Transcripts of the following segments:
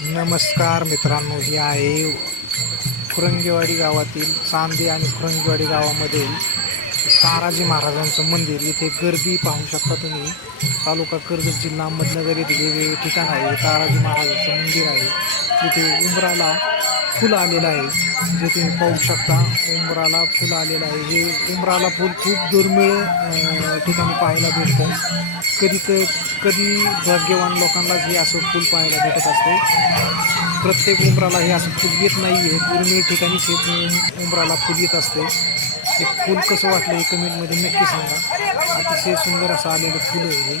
नमस्कार मित्रांनो ही आहे खुरंगेवाडी गावातील चांदे आणि खुरंगेवाडी गावामध्ये ताराजी महाराजांचं मंदिर. इथे गर्दी पाहू शकता तुम्ही. तालुका कर्जत जिल्हा अहमदनगर येथे वेगवेगळे ठिकाण आहे. ताराजी महाराजांचं मंदिर आहे. इथे उमराला फुल आलेलं जे तुम्ही पाहू शकता उमराला फुल आलेलं हे उंबराला फुल खूप दुर्मिळ अं, ठिकाणी पाहायला भेटतं. कधी तर कधी भाग्यवान लोकांनाच फुल पाहायला भेटत असते. प्रत्येक उमराला हे असं फुल येत नाही आहे दुर्मिळ ठिकाणीच हे उं- उंबराला फुल येत असते. हे फुल कसं वाटलं हे कमेंटमध्ये नक्की सांगा. अतिशय सुंदर असं आलेलं फुल हे.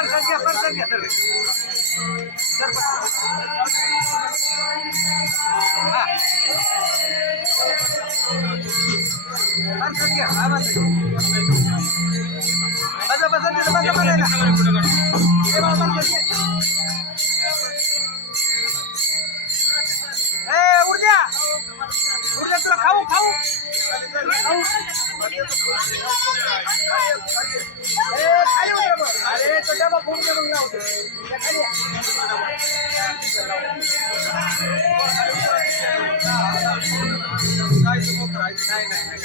Aparkan dia, aparkan dia. Terus. Terus. Ah. Aparkan dia, aman. Baca-baca di depan teman-teman. Phone करून लावतो नाही नाही